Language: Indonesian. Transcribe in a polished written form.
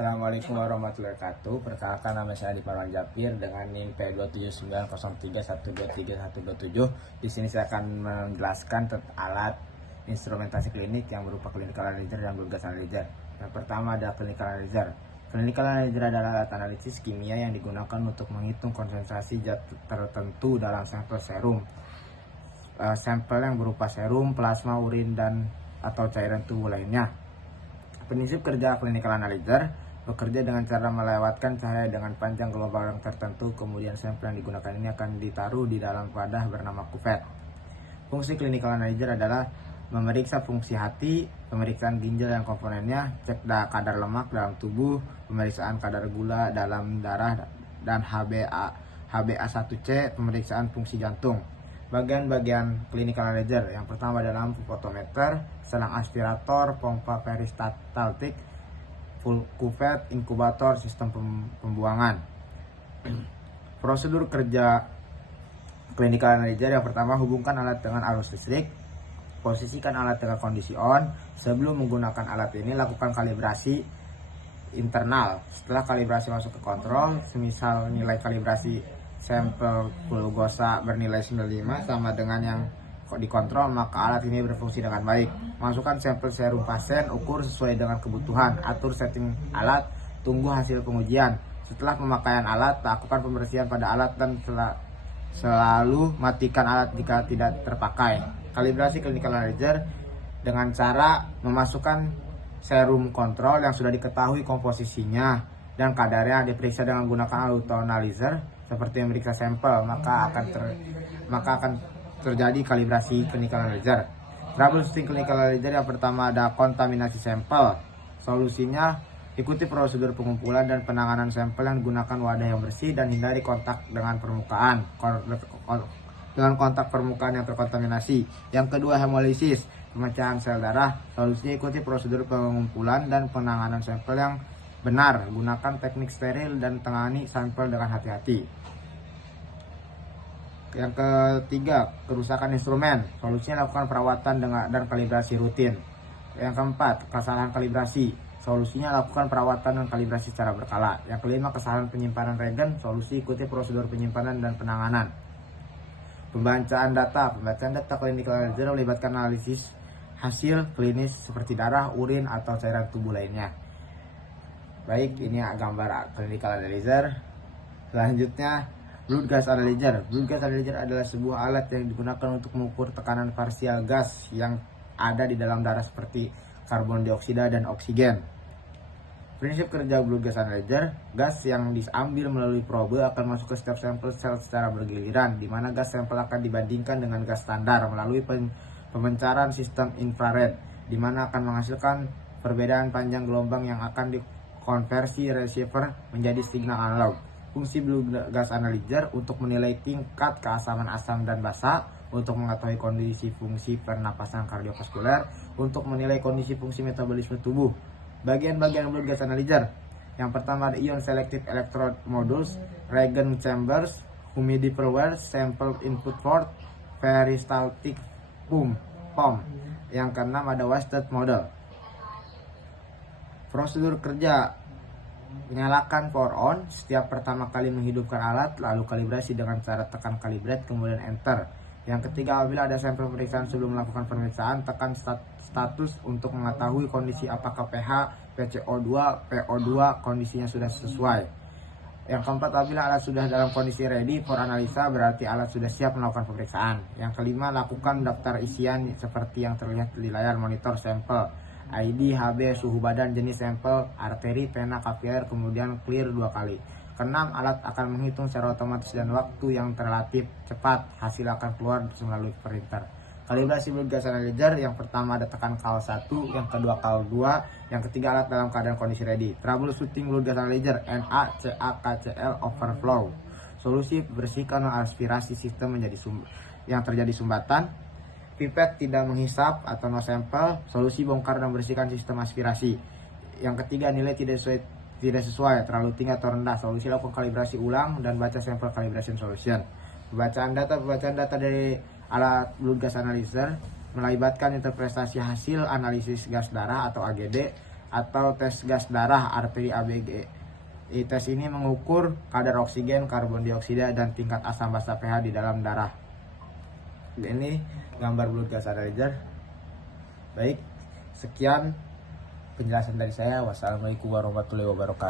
Assalamualaikum warahmatullahi wabarakatuh. Perkenalkan, nama saya Adi Parwan Japir dengan NIM P27903131127. Di sini saya akan menjelaskan tentang alat instrumentasi klinik yang berupa clinical analyzer dan blood gas analyzer. Yang pertama ada clinical analyzer. Clinical analyzer adalah alat analisis kimia yang digunakan untuk menghitung konsentrasi zat tertentu dalam sampel serum. Sampel yang berupa serum, plasma, urin, dan atau cairan tubuh lainnya. Prinsip kerja clinical analyzer bekerja dengan cara melewatkan cahaya dengan panjang gelombang tertentu, kemudian sampel yang digunakan ini akan ditaruh di dalam wadah bernama kuvet. Fungsi clinical analyzer adalah memeriksa fungsi hati, pemeriksaan ginjal dan komponennya, cek kadar lemak dalam tubuh, pemeriksaan kadar gula dalam darah, dan HbA1c, pemeriksaan fungsi jantung. Bagian-bagian clinical analyzer yang pertama adalah lampu fotometer, selang aspirator, pompa peristaltik, full kuvet, inkubator, sistem pembuangan. Prosedur kerja clinical analyzer yang pertama, hubungkan alat dengan arus listrik, posisikan alat dengan kondisi on. Sebelum menggunakan alat ini, lakukan kalibrasi internal. Setelah kalibrasi masuk ke kontrol, semisal nilai kalibrasi sampel glukosa bernilai 95 sama dengan yang dikontrol, maka alat ini berfungsi dengan baik. Masukkan sampel serum pasien, ukur sesuai dengan kebutuhan, atur setting alat, tunggu hasil pengujian. Setelah pemakaian alat, lakukan pembersihan pada alat dan selalu matikan alat jika tidak terpakai. Kalibrasi clinical analyzer dengan cara memasukkan serum kontrol yang sudah diketahui komposisinya dan kadarnya, diperiksa dengan menggunakan auto analyzer seperti memeriksa sampel, maka akan terjadi kalibrasi clinical analyzer. Troubleshooting clinical analyzer yang pertama ada kontaminasi sampel. Solusinya, ikuti prosedur pengumpulan dan penanganan sampel yang gunakan wadah yang bersih dan hindari kontak dengan permukaan yang terkontaminasi. Yang kedua, hemolisis, pemecahan sel darah. Solusinya, ikuti prosedur pengumpulan dan penanganan sampel yang benar, gunakan teknik steril dan tangani sampel dengan hati-hati. Yang ketiga, kerusakan instrumen. Solusinya, lakukan perawatan dan kalibrasi rutin. Yang keempat, kesalahan kalibrasi. Solusinya, lakukan perawatan dan kalibrasi secara berkala. Yang kelima, kesalahan penyimpanan regen. Solusi, ikuti prosedur penyimpanan dan penanganan. Pembacaan data clinical analyzer melibatkan analisis hasil klinis seperti darah, urin, atau cairan tubuh lainnya. Baik, ini gambar clinical analyzer. Selanjutnya, blood gas analyzer. Blood gas analyzer adalah sebuah alat yang digunakan untuk mengukur tekanan parsial gas yang ada di dalam darah seperti karbon dioksida dan oksigen. Prinsip kerja blood gas analyzer, gas yang diambil melalui probe akan masuk ke setiap sampel sel secara bergiliran, di mana gas sampel akan dibandingkan dengan gas standar melalui pemancaran sistem infrared, di mana akan menghasilkan perbedaan panjang gelombang yang akan dikonversi receiver menjadi signal analog. Fungsi blood gas analyzer untuk menilai tingkat keasaman asam dan basa, untuk mengetahui kondisi fungsi pernapasan kardiovaskuler, untuk menilai kondisi fungsi metabolisme tubuh. Bagian-bagian blood gas analyzer yang pertama ada ion selective electrode modules, reagent chambers, humidifier, sample input port, peristaltic pump. Yang keenam ada wasted model. Prosedur kerja: nyalakan power on setiap pertama kali menghidupkan alat, lalu kalibrasi dengan cara tekan calibrate kemudian enter. Yang ketiga, apabila ada sampel pemeriksaan sebelum melakukan pemeriksaan, tekan status untuk mengetahui kondisi apakah pH, PCO2, PO2 kondisinya sudah sesuai. Yang keempat, apabila alat sudah dalam kondisi ready for analisa, berarti alat sudah siap melakukan pemeriksaan. Yang kelima, lakukan daftar isian seperti yang terlihat di layar monitor sampel. ID, HB, suhu badan, jenis sampel, arteri, vena, kapiler, kemudian clear 2 kali. Keenam, alat akan menghitung secara otomatis dan waktu yang relatif cepat. Hasil akan keluar melalui printer. Kalibrasi blood gas analyzer yang pertama ada tekan KAL 1, yang kedua KAL 2, yang ketiga alat dalam keadaan kondisi ready. Troubleshooting blood gas analyzer NaCaCl overflow. Solusi, bersihkan aspirasi sistem yang terjadi sumbatan. Pipet tidak menghisap atau no sample. Solusi, bongkar dan bersihkan sistem aspirasi. Yang ketiga, nilai tidak sesuai, terlalu tinggi atau rendah. Solusi, lakukan kalibrasi ulang dan baca sampel calibration solution. Pembacaan data dari alat blood gas analyzer melibatkan interpretasi hasil analisis gas darah atau AGD, atau tes gas darah arteri ABG. Tes ini mengukur kadar oksigen, karbon dioksida, dan tingkat asam basa pH di dalam darah. Ini gambar blood gas analyzer. Baik, sekian penjelasan dari saya. Wassalamualaikum warahmatullahi wabarakatuh.